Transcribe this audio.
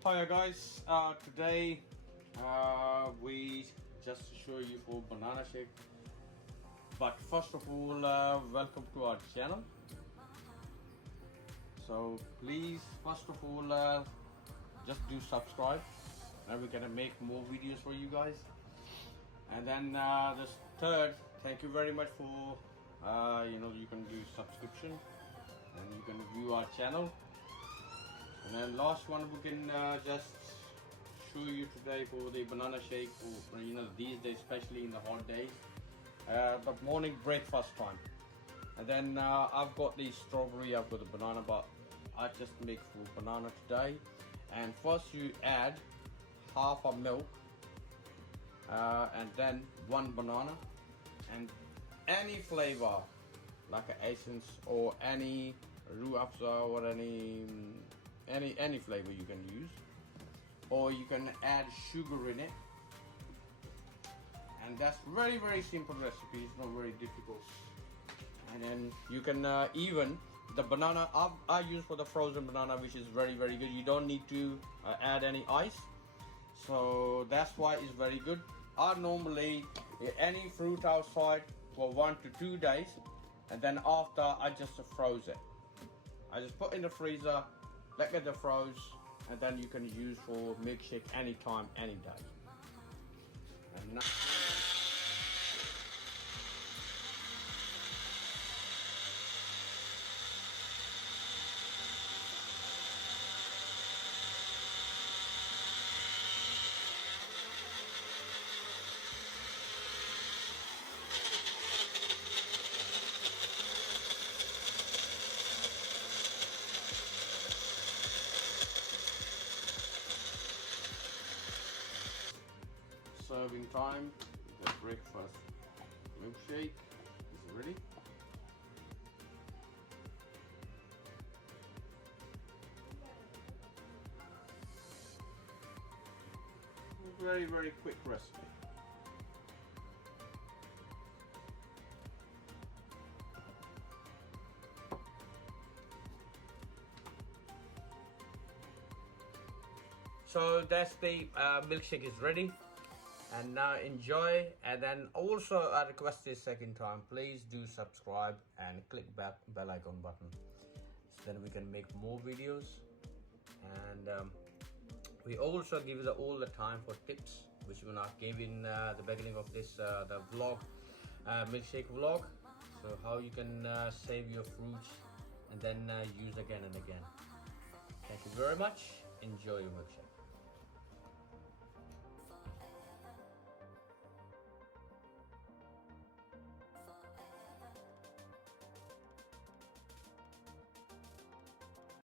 Hiya guys, today we just show you for banana shake. But first of all, welcome to our channel. So please, first of all, just do subscribe, and we're gonna make more videos for you guys. And then the third, thank you very much for you can do subscription and you can view our channel. And then last one, we can just show you today for the banana shake for these days, especially in the hot days, the morning breakfast time. And then I've got the strawberry, I've got the banana, but I just make for banana today. And first you add half a milk and then one banana and any flavor like an essence or any roux afza or any flavor you can use, or you can add sugar in it. And that's very simple recipe, it's not very difficult. And then you can even the banana I use for the frozen banana, which is very good. You don't need to add any ice, so that's why it's very good. I normally any fruit outside for 1 to 2 days, and then after I just froze it. I just put in the freezer, let it froze, and then you can use for milkshake anytime, any day. And now serving time, the breakfast milkshake is ready. Very quick recipe. So that's the milkshake is ready. And now enjoy. And then also I request this second time, please do subscribe and click that bell icon button, so then we can make more videos. And we also give you all the time for tips, which we not gave in the beginning of this the vlog, milkshake vlog. So how you can save your fruits and then use again and again. Thank you very much. Enjoy your milkshake.